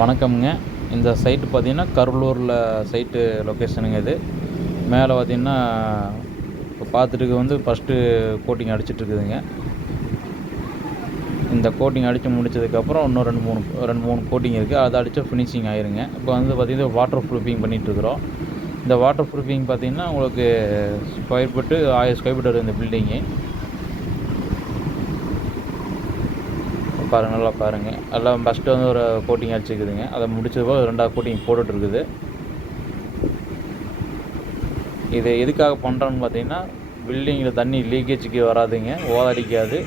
வணக்கம்ங்க. இந்த சைட்டு பார்த்தீங்கன்னா கருளூரில் சைட்டு லொக்கேஷனுங்க இது. மேலே பார்த்தீங்கன்னா இப்போ பார்த்துட்டு ஃபஸ்ட்டு கோட்டிங் அடிச்சிட்ருக்குதுங்க. இந்த கோட்டிங் அடித்து முடித்ததுக்கப்புறம் இன்னும் ரெண்டு மூணு கோட்டிங் இருக்குது. அதை அடித்தா ஃபினிஷிங் ஆயிருங்க. இப்போ பார்த்திங்கன்னா வாட்டர் ப்ரூஃபிங் பண்ணிகிட்ருக்குறோம். இந்த வாட்டர் ப்ரூஃபிங் பார்த்திங்கன்னா உங்களுக்கு ஸ்கொயர் ஃபீட்டு 1000 ஸ்கொயர் ஃபீட் வருது இந்த பில்டிங்கு. பாருங்கள், நல்லா பாருங்கள். எல்லாம் ஃபஸ்ட்டு ஒரு கோட்டிங் அடிச்சுக்குதுங்க. அதை முடிச்சதுக்கு ரெண்டாவது கோட்டிங் போட்டுட்ருக்குது. இது எதுக்காக பண்ணுறோன்னு பார்த்தீங்கன்னா பில்டிங்கில் தண்ணி லீக்கேஜுக்கு வராதுங்க, ஓதடிக்காது.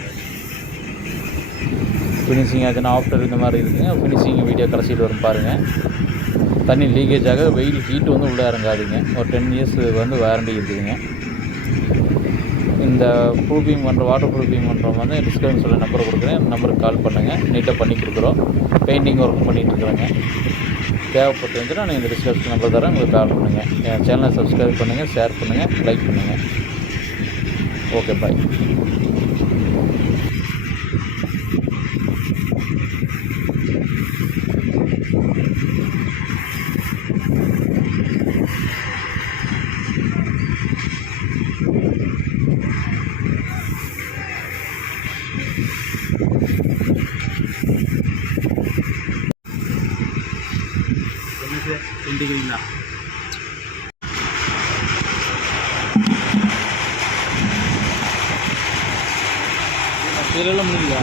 ஃபினிஷிங் ஆச்சுன்னா ஆஃப்டர் இந்த மாதிரி இருக்குதுங்க. ஃபினிஷிங் வீடியோ கடைசியில் வரும் பாருங்கள். தண்ணி லீக்கேஜ் ஆக வெயில் ஹீட்டு உள்ளே இறங்காதுங்க. ஒரு 10 இயர்ஸ் வாரண்டி இருக்குதுங்க. இந்த ப்ரூஃபிங் பண்ணுற வாட்டர் ப்ரூஃபிங் பண்ணுறவங்க டிஸ்கிரிப்ஷனில் நம்பர் கொடுக்குறேன். நம்பருக்கு கால் பண்ணுங்கள். நீட்டாக பண்ணி கொடுக்குறோம். Painting work பண்ணிகிட்ருக்குறேங்க. தேவைப்பட்டுருந்துச்சுன்னா நான் இந்த டிஸ்கிரிப்ஷன் நம்பர் தரேன், உங்களுக்கு கால் பண்ணுங்கள். என் சேனலை சப்ஸ்கிரைப் பண்ணுங்கள், ஷேர் பண்ணுங்கள், லைக் பண்ணுங்கள். ஓகே, பாய். செஞ்சுக்கிறீங்களா? இதெல்லாம் முடியல.